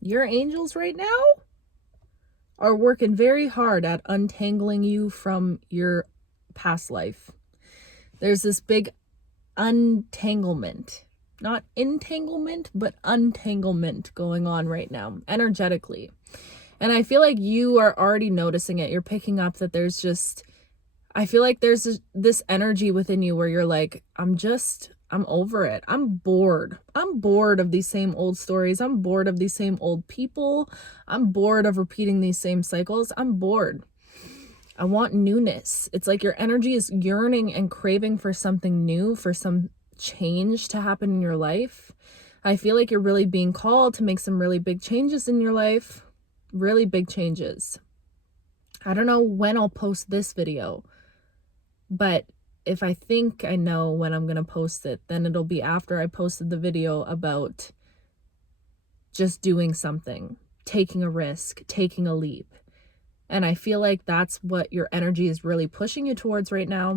Your angels right now are working very hard at untangling you from your past life. There's this big untanglement, not entanglement, but untanglement going on right now, energetically. And I feel like you are already noticing it. You're picking up that I feel like there's this energy within you where you're like, I'm over it. I'm bored. I'm bored of these same old stories. I'm bored of these same old people. I'm bored of repeating these same cycles. I'm bored. I want newness. It's like your energy is yearning and craving for something new, for some change to happen in your life. I feel like you're really being called to make some really big changes in your life. Really big changes. I don't know when I'll post this video, but if I think I know when I'm going to post it, then it'll be after I posted the video about just doing something, taking a risk, taking a leap. And I feel like that's what your energy is really pushing you towards right now.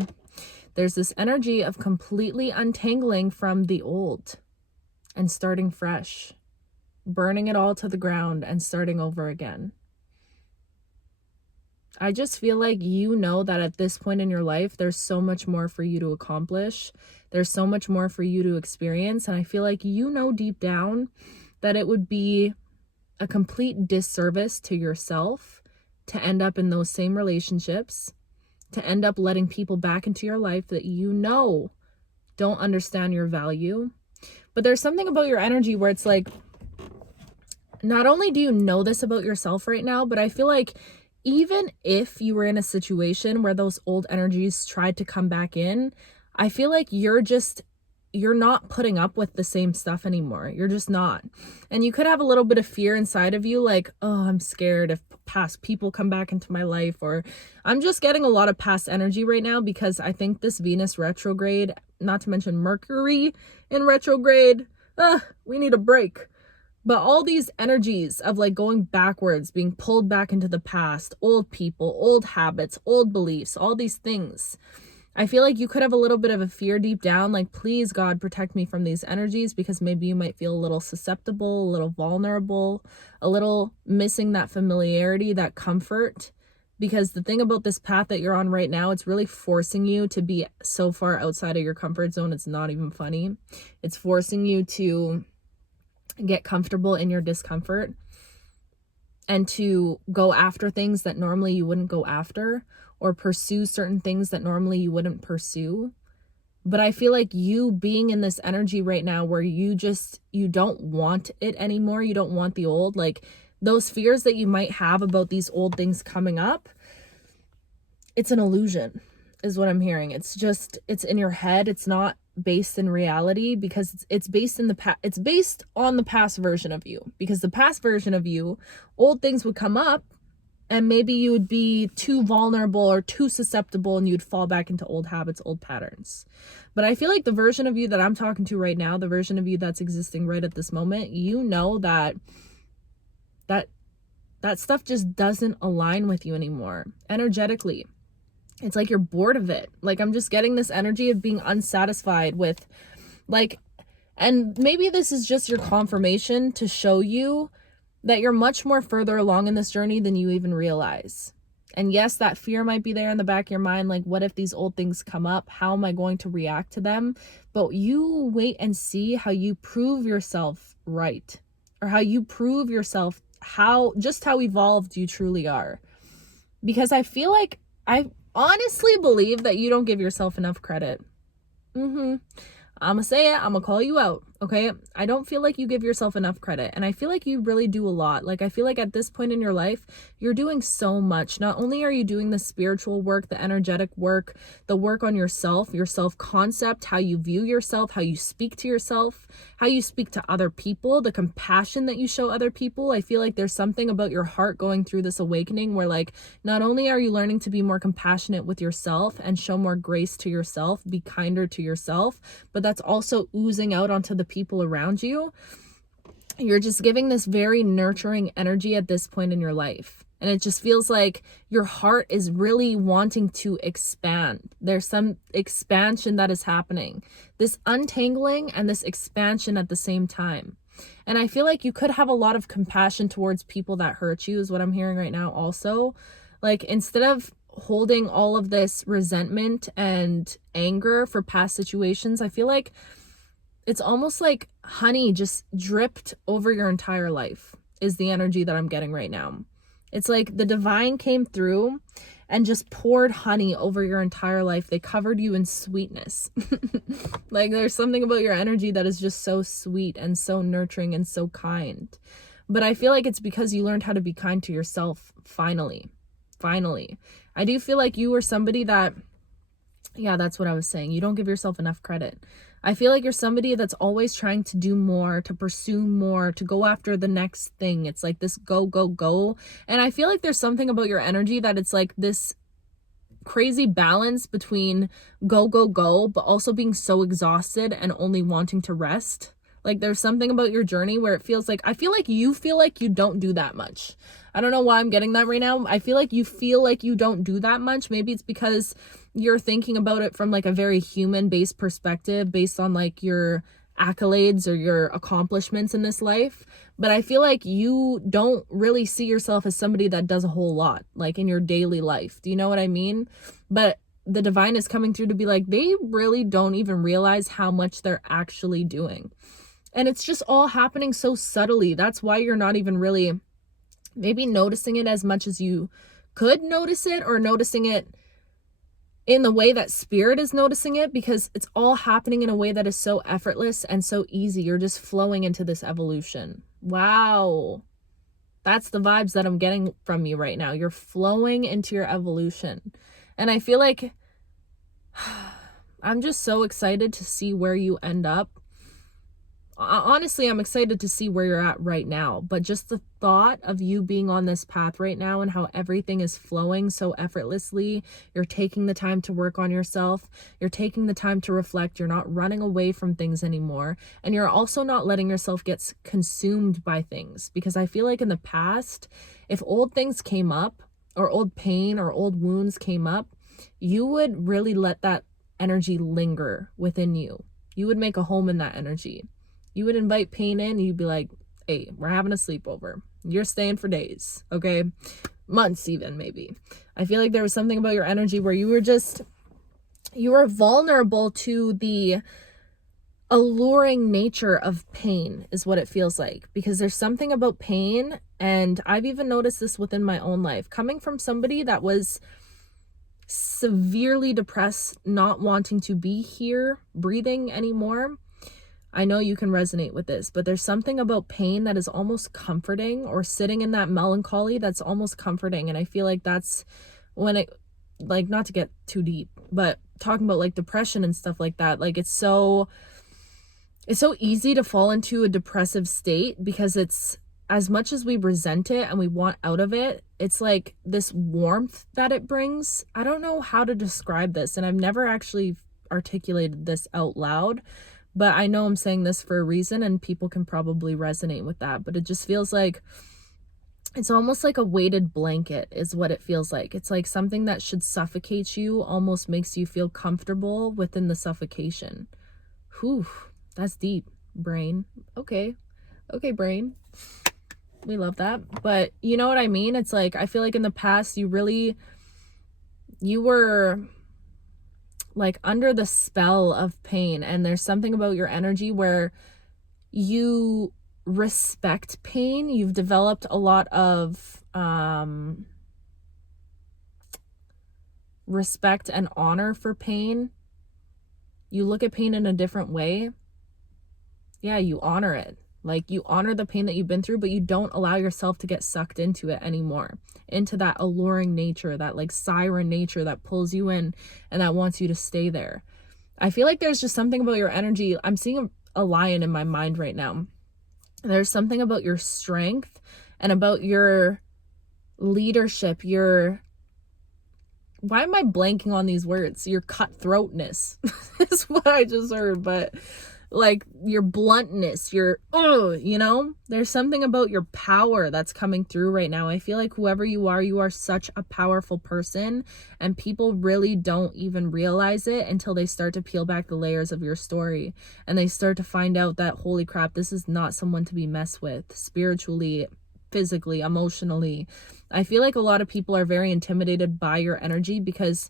There's this energy of completely untangling from the old and starting fresh, burning it all to the ground and starting over again. I just feel like you know that at this point in your life, there's so much more for you to accomplish. There's so much more for you to experience. And I feel like you know deep down that it would be a complete disservice to yourself to end up in those same relationships, to end up letting people back into your life that you know don't understand your value. But there's something about your energy where it's like, not only do you know this about yourself right now, but I feel like even if you were in a situation where those old energies tried to come back in, I feel like you're not putting up with the same stuff anymore. You're just not. And you could have a little bit of fear inside of you, like, oh, I'm scared if past people come back into my life, or I'm just getting a lot of past energy right now because I think this Venus retrograde, not to mention Mercury in retrograde, we need a break. But all these energies of like going backwards, being pulled back into the past, old people, old habits, old beliefs, all these things. I feel like you could have a little bit of a fear deep down, like, please God, protect me from these energies, because maybe you might feel a little susceptible, a little vulnerable, a little missing that familiarity, that comfort. Because the thing about this path that you're on right now, it's really forcing you to be so far outside of your comfort zone. It's not even funny. It's forcing you to get comfortable in your discomfort and to go after things that normally you wouldn't go after, or pursue certain things that normally you wouldn't pursue. But I feel like you being in this energy right now where you don't want it anymore. You don't want the old, like those fears that you might have about these old things coming up. It's an illusion is what I'm hearing. It's in your head. It's not based in reality, because it's based on the past version of you. Because the past version of you, old things would come up and maybe you would be too vulnerable or too susceptible and you'd fall back into old habits, old patterns. But I feel like the version of you that I'm talking to right now, the version of you that's existing right at this moment, you know that stuff just doesn't align with you anymore energetically. It's like you're bored of it. Like, I'm just getting this energy of being unsatisfied with, like, and maybe this is just your confirmation to show you that you're much more further along in this journey than you even realize. And yes, that fear might be there in the back of your mind. Like, what if these old things come up? How am I going to react to them? But you wait and see how you prove yourself right, or how you prove yourself how evolved you truly are. Because I feel like I honestly believe that you don't give yourself enough credit. I'm gonna say it. I'm gonna call you out. Okay. I don't feel like you give yourself enough credit. And I feel like you really do a lot. Like, I feel like at this point in your life, you're doing so much. Not only are you doing the spiritual work, the energetic work, the work on yourself, your self-concept, how you view yourself, how you speak to yourself, how you speak to other people, the compassion that you show other people. I feel like there's something about your heart going through this awakening where, like, not only are you learning to be more compassionate with yourself and show more grace to yourself, be kinder to yourself, but that's also oozing out onto the people around you. You're just giving this very nurturing energy at this point in your life. And it just feels like your heart is really wanting to expand. There's some expansion that is happening. This untangling and this expansion at the same time. And I feel like you could have a lot of compassion towards people that hurt you, is what I'm hearing right now also. Like, instead of holding all of this resentment and anger for past situations, I feel like it's almost like honey just dripped over your entire life, is the energy that I'm getting right now. It's like the divine came through and just poured honey over your entire life. They covered you in sweetness. Like, there's something about your energy that is just so sweet and so nurturing and so kind. But I feel like it's because you learned how to be kind to yourself, finally. Finally. I do feel like you were somebody that, yeah, that's what I was saying. You don't give yourself enough credit. I feel like you're somebody that's always trying to do more, to pursue more, to go after the next thing. It's like this go, go, go. And I feel like there's something about your energy that it's like this crazy balance between go, go, go, but also being so exhausted and only wanting to rest. Like, there's something about your journey where it feels like, I feel like you don't do that much. I don't know why I'm getting that right now. I feel like you don't do that much. Maybe it's because you're thinking about it from like a very human based perspective, based on like your accolades or your accomplishments in this life. But I feel like you don't really see yourself as somebody that does a whole lot, like in your daily life. Do you know what I mean? But the divine is coming through to be like, they really don't even realize how much they're actually doing. And it's just all happening so subtly. That's why you're not even really maybe noticing it as much as you could notice it, or noticing it in the way that spirit is noticing it, because it's all happening in a way that is so effortless and so easy. You're just flowing into this evolution. Wow. That's the vibes that I'm getting from you right now. You're flowing into your evolution. And I feel like I'm just so excited to see where you end up. Honestly, I'm excited to see where you're at right now, but just the thought of you being on this path right now and how everything is flowing so effortlessly. You're taking the time to work on yourself. You're taking the time to reflect. You're not running away from things anymore. And you're also not letting yourself get consumed by things, because I feel like in the past, if old things came up, or old pain or old wounds came up, you would really let that energy linger within you. You would make a home in that energy. You would invite pain in, and you'd be like, hey, we're having a sleepover. You're staying for days, okay? Months even, maybe. I feel like there was something about your energy where you were vulnerable to the alluring nature of pain, is what it feels like. Because there's something about pain, and I've even noticed this within my own life. Coming from somebody that was severely depressed, not wanting to be here, breathing anymore, I know you can resonate with this, but there's something about pain that is almost comforting, or sitting in that melancholy that's almost comforting. And I feel like that's when it, like, not to get too deep, but talking about like depression and stuff like that, like it's so easy to fall into a depressive state, because it's, as much as we resent it and we want out of it, it's like this warmth that it brings. I don't know how to describe this, and I've never actually articulated this out loud, but I know I'm saying this for a reason, and people can probably resonate with that. But it just feels like it's almost like a weighted blanket is what it feels like. It's like something that should suffocate you almost makes you feel comfortable within the suffocation. Whew, that's deep, brain. Okay, brain. We love that. But you know what I mean? It's like, I feel like in the past, you were like under the spell of pain, and there's something about your energy where you respect pain. You've developed a lot of respect and honor for pain. You look at pain in a different way. Yeah, you honor it. Like, you honor the pain that you've been through, but you don't allow yourself to get sucked into it anymore, into that alluring nature, that like siren nature that pulls you in and that wants you to stay there. I feel like there's just something about your energy. I'm seeing a lion in my mind right now. There's something about your strength and about your leadership, why am I blanking on these words? Your cutthroatness is what I just heard, but like your bluntness, your, you know, there's something about your power that's coming through right now. I feel like whoever you are such a powerful person, and people really don't even realize it until they start to peel back the layers of your story and they start to find out that, holy crap, this is not someone to be messed with spiritually, physically, emotionally. I feel like a lot of people are very intimidated by your energy because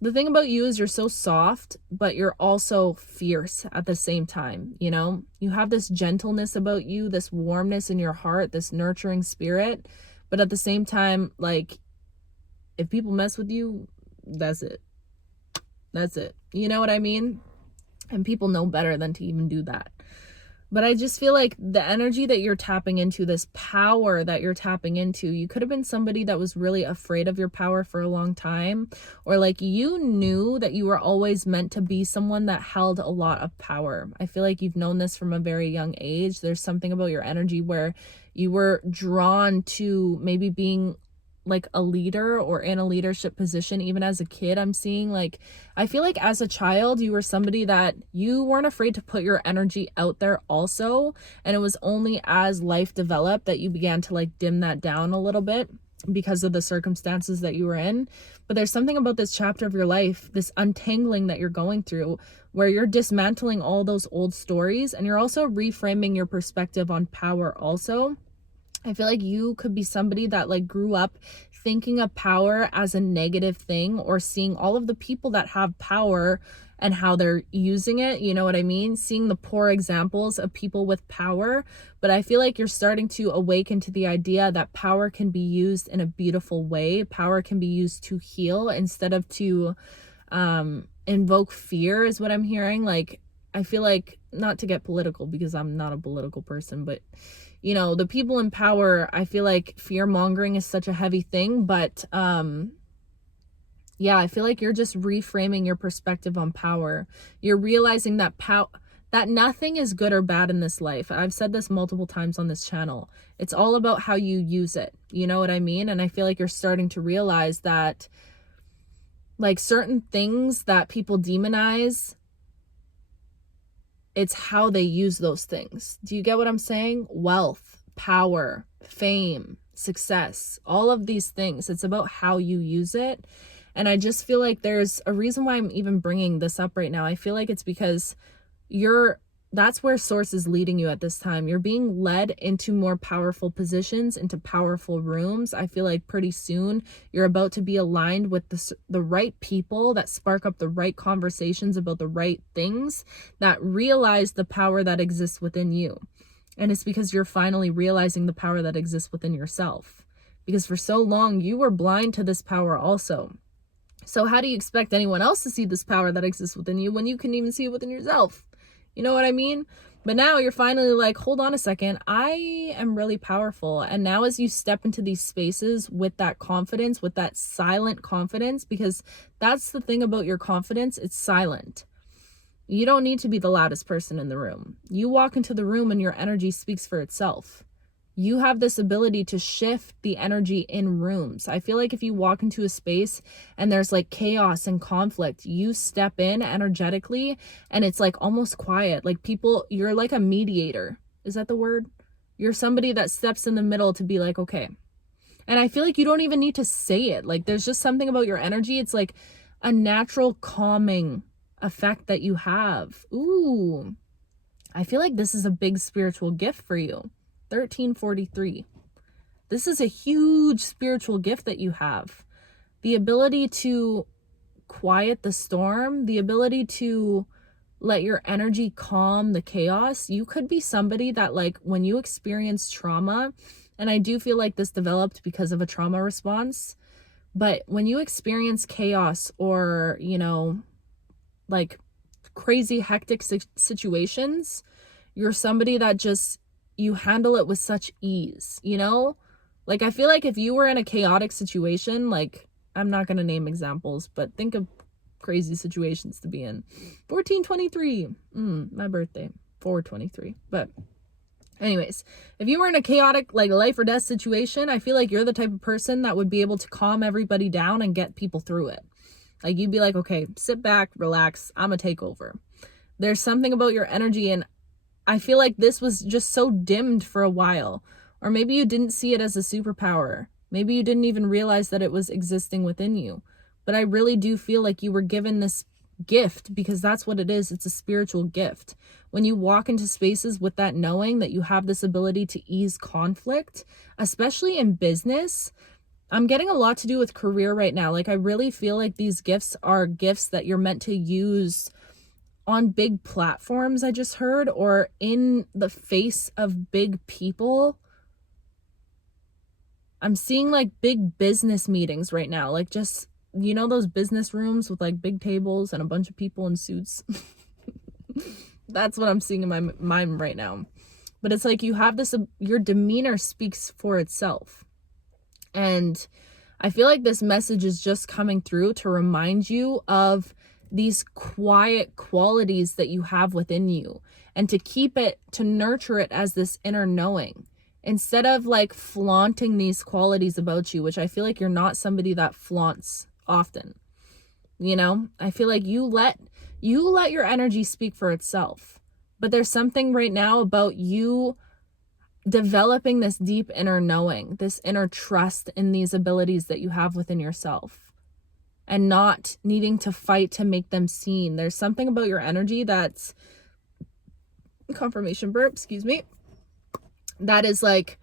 the thing about you is you're so soft, but you're also fierce at the same time, you know? You have this gentleness about you, this warmness in your heart, this nurturing spirit, but at the same time, like, if people mess with you, that's it. That's it. You know what I mean? And people know better than to even do that. But I just feel like the energy that you're tapping into, this power that you're tapping into, you could have been somebody that was really afraid of your power for a long time, or like you knew that you were always meant to be someone that held a lot of power. I feel like you've known this from a very young age. There's something about your energy where you were drawn to maybe being like a leader or in a leadership position. Even as a kid, I'm seeing, like, I feel like as a child you were somebody that you weren't afraid to put your energy out there also, and it was only as life developed that you began to like dim that down a little bit because of the circumstances that you were in. But there's something about this chapter of your life, this untangling that you're going through, where you're dismantling all those old stories and you're also reframing your perspective on power also. I feel like you could be somebody that like grew up thinking of power as a negative thing, or seeing all of the people that have power and how they're using it, you know what I mean? Seeing the poor examples of people with power. But I feel like you're starting to awaken to the idea that power can be used in a beautiful way. Power can be used to heal instead of to invoke fear, is what I'm hearing. Like, I feel like, not to get political because I'm not a political person, but you know, the people in power, I feel like fear mongering is such a heavy thing, but yeah, I feel like you're just reframing your perspective on power. You're realizing that that nothing is good or bad in this life. I've said this multiple times on this channel. It's all about how you use it. You know what I mean? And I feel like you're starting to realize that like certain things that people demonize, it's how they use those things. Do you get what I'm saying? Wealth, power, fame, success, all of these things. It's about how you use it. And I just feel like there's a reason why I'm even bringing this up right now. I feel like it's because that's where source is leading you at this time. You're being led into more powerful positions, into powerful rooms. I feel like pretty soon you're about to be aligned with the right people that spark up the right conversations about the right things, that realize the power that exists within you. And it's because you're finally realizing the power that exists within yourself. Because for so long you were blind to this power also. So how do you expect anyone else to see this power that exists within you when you can even see it within yourself? You know what I mean? But now you're finally like, hold on a second, I am really powerful. And now as you step into these spaces with that confidence, with that silent confidence, because that's the thing about your confidence, it's silent. You don't need to be the loudest person in the room. You walk into the room and your energy speaks for itself. You have this ability to shift the energy in rooms. I feel like if you walk into a space and there's like chaos and conflict, you step in energetically and it's like almost quiet. Like people, you're like a mediator. Is that the word? You're somebody that steps in the middle to be like, okay. And I feel like you don't even need to say it. Like there's just something about your energy. It's like a natural calming effect that you have. Ooh, I feel like this is a big spiritual gift for you. 1343. This is a huge spiritual gift that you have. The ability to quiet the storm, the ability to let your energy calm the chaos. You could be somebody that like when you experience trauma, and I do feel like this developed because of a trauma response, but when you experience chaos or, you know, like crazy hectic situations, you're somebody that just, you handle it with such ease, you know? Like, I feel like if you were in a chaotic situation, like, I'm not going to name examples, but think of crazy situations to be in. 1423, my birthday, 423. But anyways, if you were in a chaotic, like, life or death situation, I feel like you're the type of person that would be able to calm everybody down and get people through it. Like, you'd be like, okay, sit back, relax, I'm gonna take over. There's something about your energy, and I feel like this was just so dimmed for a while. Or maybe you didn't see it as a superpower. Maybe you didn't even realize that it was existing within you. But I really do feel like you were given this gift, because that's what it is. It's a spiritual gift. When you walk into spaces with that knowing that you have this ability to ease conflict, especially in business, I'm getting a lot to do with career right now. Like, I really feel like these gifts are gifts that you're meant to use on big platforms, I just heard, or in the face of big people. I'm seeing like big business meetings right now, like, just, you know, those business rooms with like big tables and a bunch of people in suits. That's what I'm seeing in my mind right now. But it's like you have this, your demeanor speaks for itself. And I feel like this message is just coming through to remind you of these quiet qualities that you have within you, and to keep it, to nurture it as this inner knowing, instead of like flaunting these qualities about you, which I feel like you're not somebody that flaunts often. You know, I feel like you let your energy speak for itself. But there's something right now about you developing this deep inner knowing, this inner trust in these abilities that you have within yourself, and not needing to fight to make them seen. There's something about your energy that's, confirmation burp, excuse me, that is like,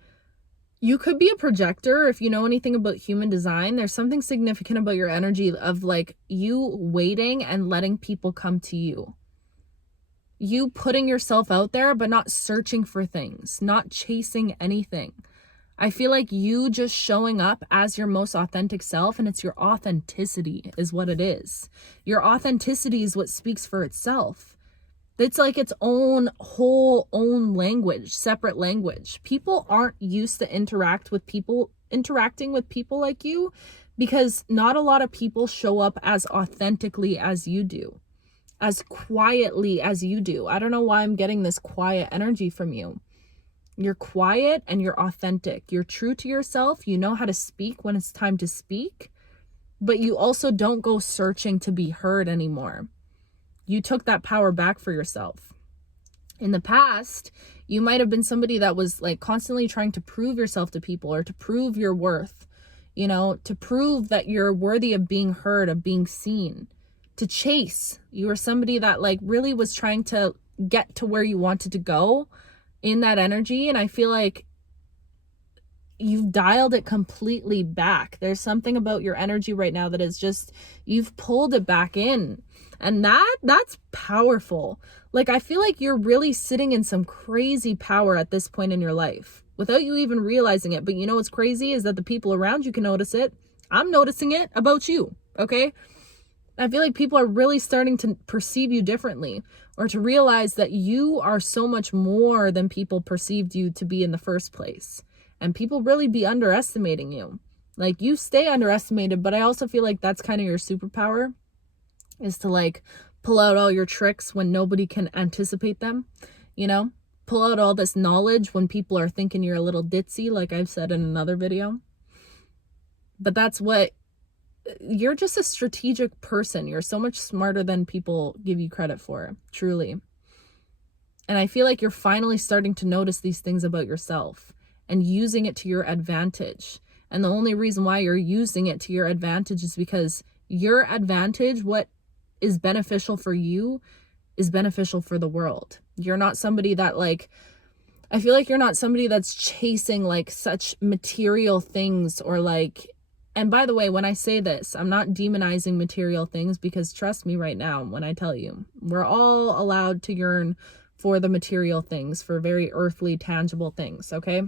you could be a projector. If you know anything about human design, there's something significant about your energy of like you waiting and letting people come to you. You putting yourself out there, but not searching for things, not chasing anything. I feel like you just showing up as your most authentic self, and it's your authenticity is what it is. Your authenticity is what speaks for itself. It's like its own own language, separate language. People aren't used to interacting with people like you, because not a lot of people show up as authentically as you do, as quietly as you do. I don't know why I'm getting this quiet energy from you. You're quiet and you're authentic. You're true to yourself. You know how to speak when it's time to speak, but you also don't go searching to be heard anymore. You took that power back for yourself. In the past, you might have been somebody that was like constantly trying to prove yourself to people, or to prove your worth, you know, to prove that you're worthy of being heard, of being seen, to chase. You were somebody that like really was trying to get to where you wanted to go in that energy. And I feel like you've dialed it completely back. There's something about your energy right now that is just, you've pulled it back in. And that's powerful. Like, I feel like you're really sitting in some crazy power at this point in your life without you even realizing it. But you know what's crazy is that the people around you can notice it. I'm noticing it about you, okay? I feel like people are really starting to perceive you differently, or to realize that you are so much more than people perceived you to be in the first place. And people really be underestimating you. Like, you stay underestimated, but I also feel like that's kind of your superpower, is to like pull out all your tricks when nobody can anticipate them, you know? Pull out all this knowledge when people are thinking you're a little ditzy, like I've said in another video. But that's what, you're just a strategic person. You're so much smarter than people give you credit for, truly. And I feel like you're finally starting to notice these things about yourself and using it to your advantage. And the only reason why you're using it to your advantage is because your advantage, what is beneficial for you, is beneficial for the world. You're not somebody that like, I feel like you're not somebody that's chasing like such material things, or like, and by the way, when I say this, I'm not demonizing material things, because trust me right now when I tell you, we're all allowed to yearn for the material things, for very earthly, tangible things, okay?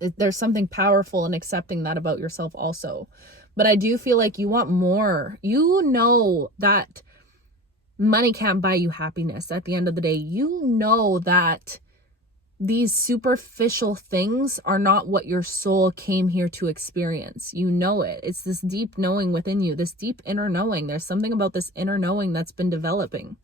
There's something powerful in accepting that about yourself also. But I do feel like you want more. You know that money can't buy you happiness at the end of the day. You know that these superficial things are not what your soul came here to experience. You know it. It's this deep knowing within you, this deep inner knowing. There's something about this inner knowing that's been developing.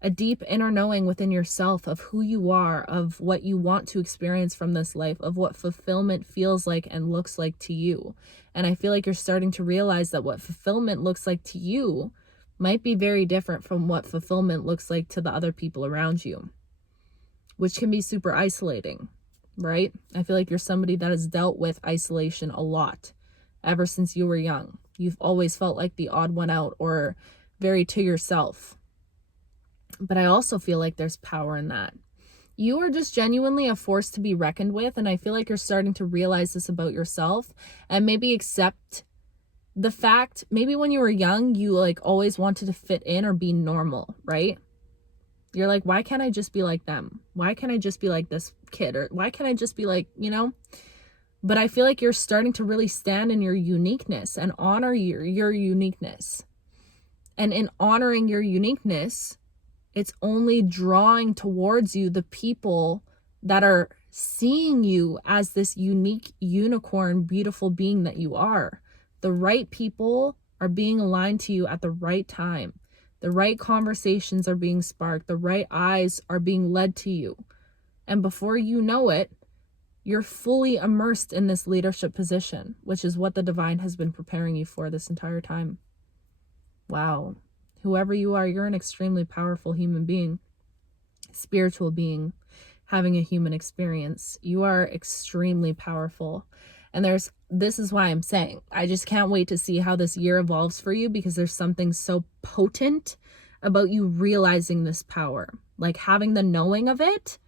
A deep inner knowing within yourself of who you are, of what you want to experience from this life, of what fulfillment feels like and looks like to you. And I feel like you're starting to realize that what fulfillment looks like to you might be very different from what fulfillment looks like to the other people around you, which can be super isolating, right? I feel like you're somebody that has dealt with isolation a lot ever since you were young. You've always felt like the odd one out or very to yourself. But I also feel like there's power in that. You are just genuinely a force to be reckoned with, and I feel like you're starting to realize this about yourself and maybe accept the fact, maybe when you were young, you like always wanted to fit in or be normal, right? You're like, why can't I just be like them? Why can't I just be like this kid? Or why can't I just be like, you know? But I feel like you're starting to really stand in your uniqueness and honor your uniqueness. And in honoring your uniqueness, it's only drawing towards you the people that are seeing you as this unique unicorn, beautiful being that you are. The right people are being aligned to you at the right time. The right conversations are being sparked. The right eyes are being led to you. And before you know it, you're fully immersed in this leadership position, which is what the divine has been preparing you for this entire time. Wow. Whoever you are, you're an extremely powerful human being, spiritual being, having a human experience. You are extremely powerful. And this is why I'm saying, I just can't wait to see how this year evolves for you, because there's something so potent about you realizing this power, like having the knowing of it,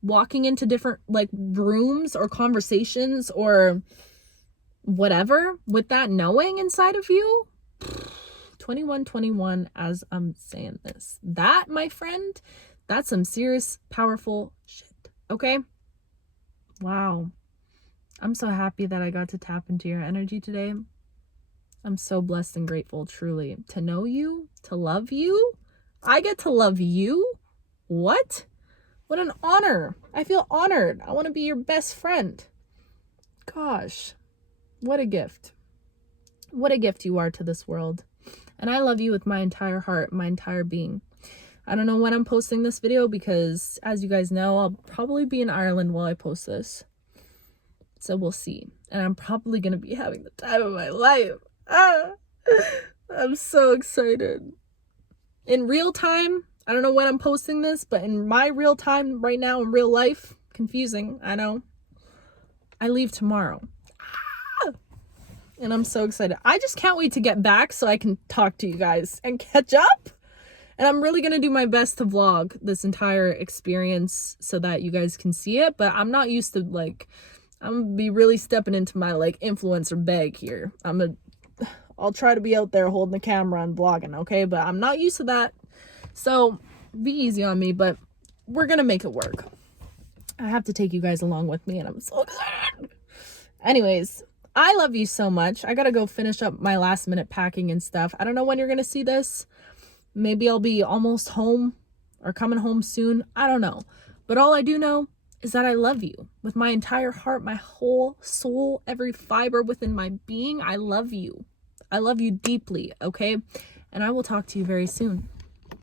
walking into different like rooms or conversations or whatever with that knowing inside of you. 2121 as I'm saying this. That, my friend, that's some serious, powerful shit. Okay? Wow. I'm so happy that I got to tap into your energy today. I'm so blessed and grateful, truly, to know you, to love you. I get to love you. What? What an honor. I feel honored. I want to be your best friend. Gosh, what a gift. What a gift you are to this world. And I love you with my entire heart, my entire being. I don't know when I'm posting this video because, as you guys know, I'll probably be in Ireland while I post this. So we'll see. And I'm probably going to be having the time of my life. I'm so excited. In real time, I don't know when I'm posting this, but in my real time right now in real life, confusing, I know, I leave tomorrow. And I'm so excited. I just can't wait to get back so I can talk to you guys and catch up. And I'm really going to do my best to vlog this entire experience so that you guys can see it. But I'm not used to, like, I'm going to be really stepping into my, like, influencer bag here. I'll try to be out there holding the camera and vlogging, okay? But I'm not used to that. So be easy on me, but we're going to make it work. I have to take you guys along with me, and I'm so excited. Anyways, I love you so much. I gotta go finish up my last minute packing and stuff. I don't know when you're gonna see this. Maybe I'll be almost home or coming home soon. I don't know. But all I do know is that I love you with my entire heart, my whole soul, every fiber within my being. I love you. I love you deeply, okay? And I will talk to you very soon.